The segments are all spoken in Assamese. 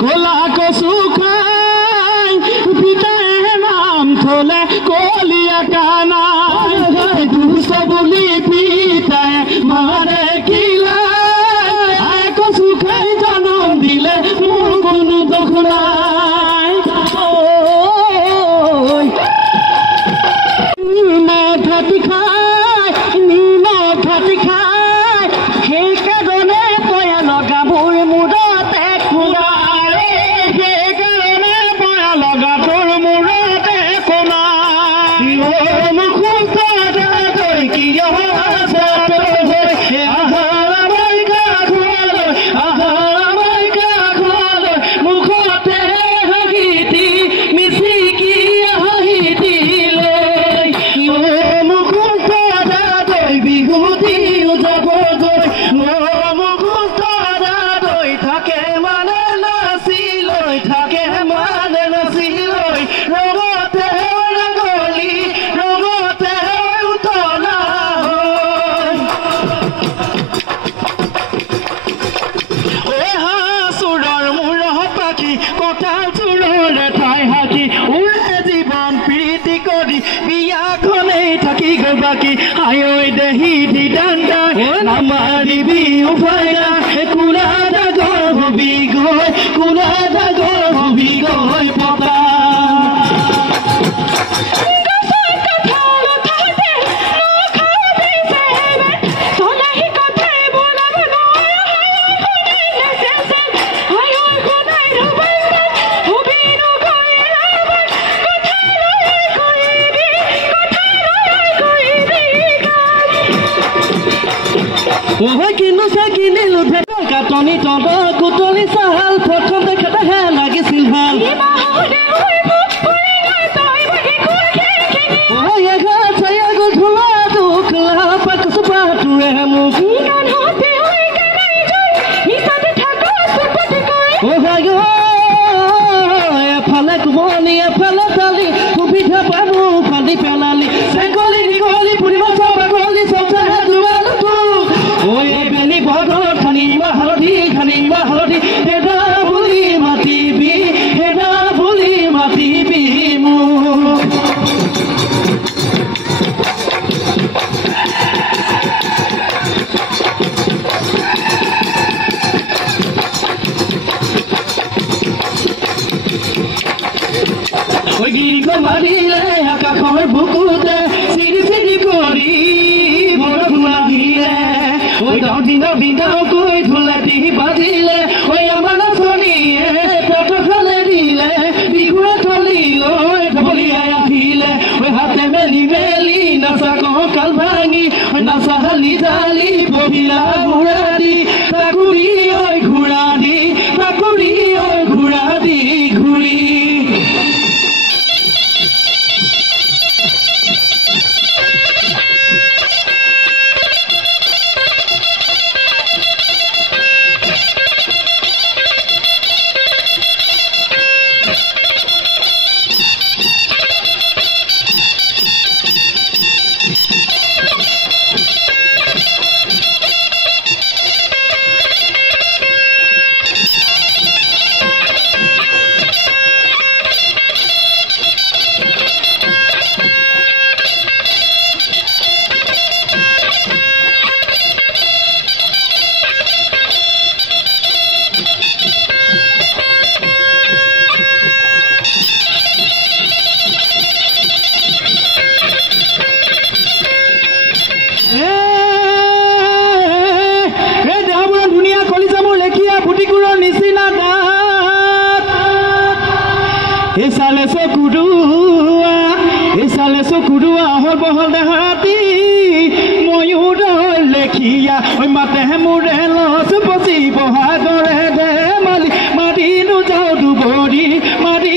কোলা কচু খাই পিতায়ে নাম থলে কলিয়া কানাই দুষ্ট বুলি পিতায়ে মাৰে কিলাই কচু খাই জনম দিলে মোৰ কোনো দুখ নাই নিমখ ভাতি খাই সেইকাৰণে পয়া লগাবোৰ মূৰতে খুনাই সেইকাৰণে পয়া লগাবোৰ মূৰতে খুনাই মুখত কিয় মুখতে হাঁহিতি মিচিকি হাঁহি দিলে মুখত বিহুতি যাবগৈ মুখত থাকে মানে নাচিলৈ থাকে মানে নাচিলৈ ৰঙতে ৰঙলি ৰঙতে উতলা চোৰৰ মূৰহ পাখি কঁঠাল চোৰৰে ঠাই সাকি উৰে জীৱন প্ৰীতি কৰি বিয়াখনেই থাকি গৈ বাকী আয়ৈ দেহি দি দাণ্ডা নামাৰিবি উপায় নাই কোলা ডাগৰ হবি গৈ কোলা ডাগৰ হবি গৈ পতা কিন্তু কিনিলো কাটনি তহঁতৰ কুটনি চাহাল প্ৰথম দেখাতেহে লাগিছিল ভাল এফালে কোমনি এফালে চালি সুবিধা পাব ফালি পেলালি চেগলি দীঘলি ফুৰিব চাগলি বেলি বদৰ খানি হালধি হেদা বুলি মাতিবি মোক গীত মাৰিলে আকাশৰ বুকুতে চিৰি চিৰি কৰি বৰষুণ আহিলে দিনৰ বিদাকৈ ধুলাটি বাজিলে আমাৰ নাচনীয়ে পথ ফালে দিলে বিহুৱে থলিলৈ ঢলিয়াই আহিলে হাতে মেলি মেলি নাচা কঁকাল ভাঙি নাচা হালি জালি পহিলা ঘোঁৰা দি তাকুৰি ঐ ঘোঁৰা দি তাকুৰি ঐ ঘোঁৰা দি ঘূৰি ইচালে চকুৰুৱা হল বহল দেহাতি ময়ূৰ লেখিয়া মাতে মোৰে লচ পচি বহাগৰে ধেমালি মাৰিনো যাওঁ দুবৰি বন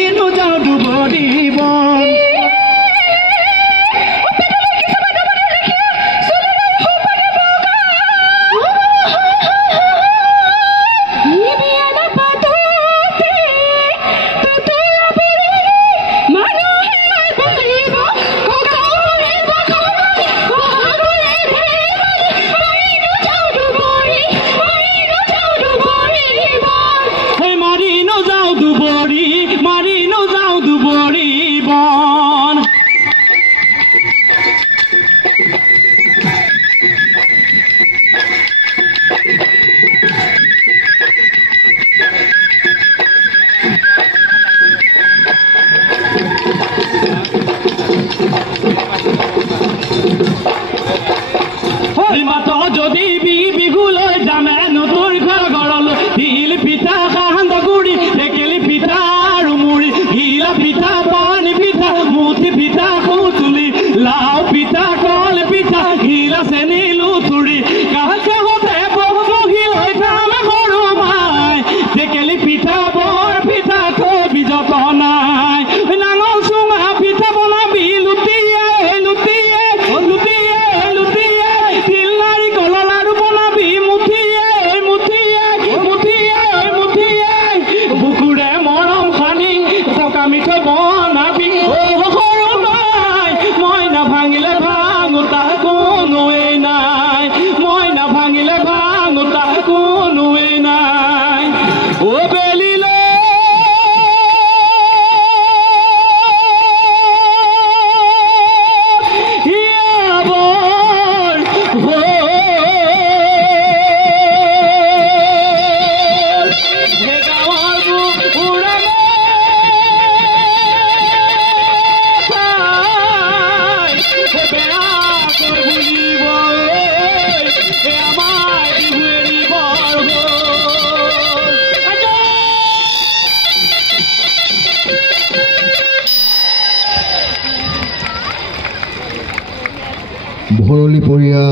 মুকলিপৰীয়া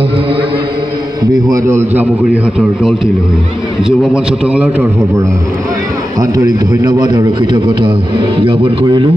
বিহুৱা দল জামুগুৰিহাটৰ দলটিলৈ যুৱ মঞ্চ টংলাৰ তৰফৰ পৰা আন্তৰিক ধন্যবাদ আৰু কৃতজ্ঞতা জ্ঞাপন কৰিলোঁ।